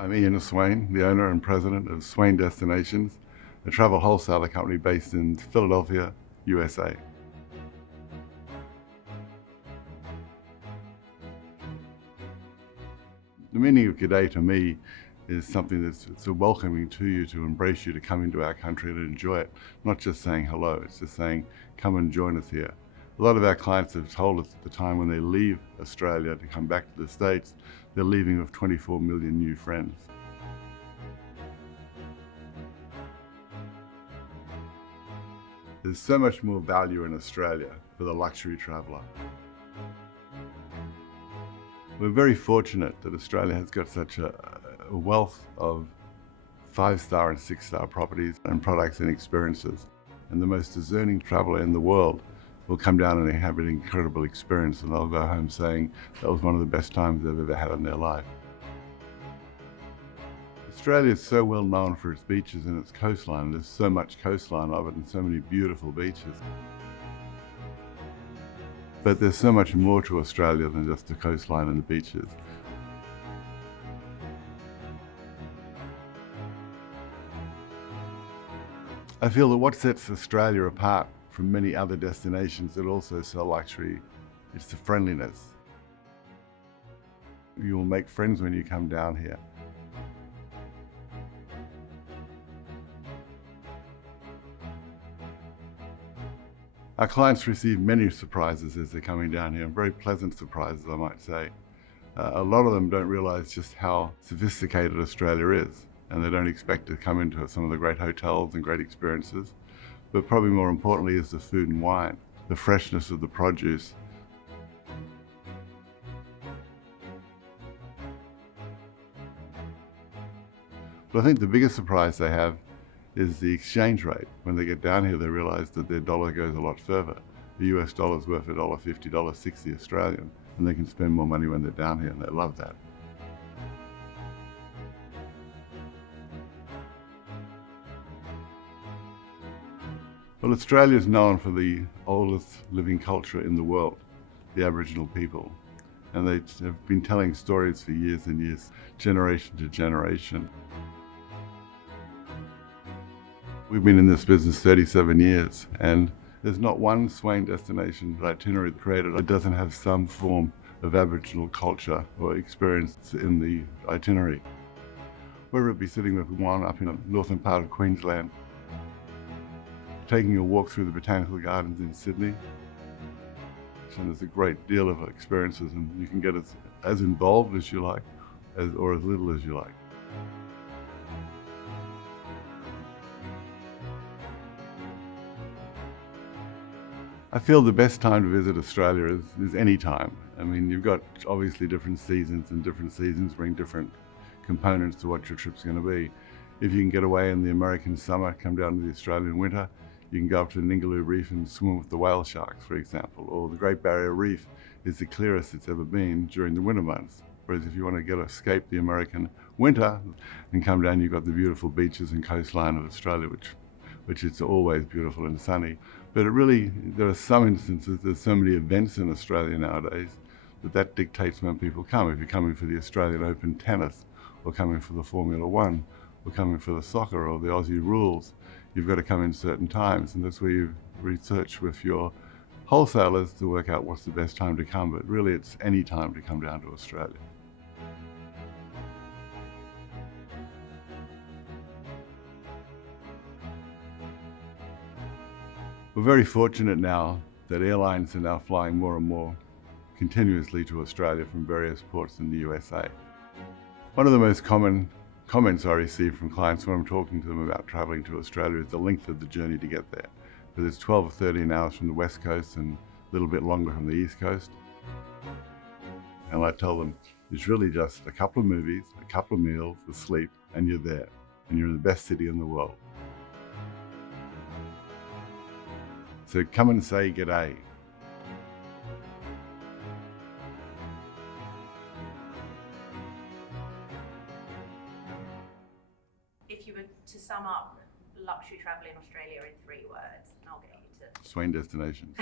I'm Ian Swain, the owner and president of Swain Destinations, a travel wholesaler company based in Philadelphia, USA. The meaning of G'day to me is something it's a welcoming to you, to embrace you, to come into our country and enjoy it. Not just saying hello, it's just saying, come and join us here. A lot of our clients have told us at the time when they leave Australia to come back to the States, they're leaving with 24 million new friends. There's so much more value in Australia for the luxury traveller. We're very fortunate that Australia has got such a wealth of 5-star and 6-star properties and products and experiences. And the most discerning traveller in the world will come down and have an incredible experience, and they'll go home saying that was one of the best times they've ever had in their life. Australia is so well known for its beaches and its coastline. There's so much coastline of it and so many beautiful beaches. But there's so much more to Australia than just the coastline and the beaches. I feel that what sets Australia apart from many other destinations that also sell luxury is the friendliness. You will make friends when you come down here. Our clients receive many surprises as they're coming down here, very pleasant surprises, I might say. A lot of them don't realize just how sophisticated Australia is, and they don't expect to come into some of the great hotels and great experiences. But probably more importantly is the food and wine, the freshness of the produce. But I think the biggest surprise they have is the exchange rate. When they get down here, they realize that their dollar goes a lot further. The US dollar is worth $1.50, $1.60 Australian, and they can spend more money when they're down here, and they love that. Well, Australia is known for the oldest living culture in the world, the Aboriginal people. And they have been telling stories for years and years, generation to generation. We've been in this business 37 years, and there's not one Swain destination itinerary created that doesn't have some form of Aboriginal culture or experience in the itinerary. Whether it be sitting with one up in the northern part of Queensland, taking a walk through the botanical gardens in Sydney, and there's a great deal of experiences, and you can get as involved as you like, or as little as you like. I feel the best time to visit Australia is any time. I mean, you've got obviously different seasons, and different seasons bring different components to what your trip's going to be. If you can get away in the American summer, come down to the Australian winter, you can go up to the Ningaloo Reef and swim with the whale sharks, for example. Or the Great Barrier Reef is the clearest it's ever been during the winter months. Whereas if you want to escape the American winter and come down, you've got the beautiful beaches and coastline of Australia, which is always beautiful and sunny. But there are some instances, there's so many events in Australia nowadays that dictates when people come. If you're coming for the Australian Open tennis, or coming for the Formula One, or coming for the soccer or the Aussie rules, you've got to come in certain times, and that's where you research with your wholesalers to work out what's the best time to come. But really, it's any time to come down to Australia. We're very fortunate now that airlines are now flying more and more continuously to Australia from various ports in the USA. One of the most common comments I receive from clients when I'm talking to them about traveling to Australia is the length of the journey to get there. Because it's 12 or 13 hours from the West Coast and a little bit longer from the East Coast. And I tell them, it's really just a couple of movies, a couple of meals, a sleep, and you're there. And you're in the best city in the world. So come and say g'day. If you were to sum up luxury travel in Australia in 3 words, I'll get you to Swain Destinations.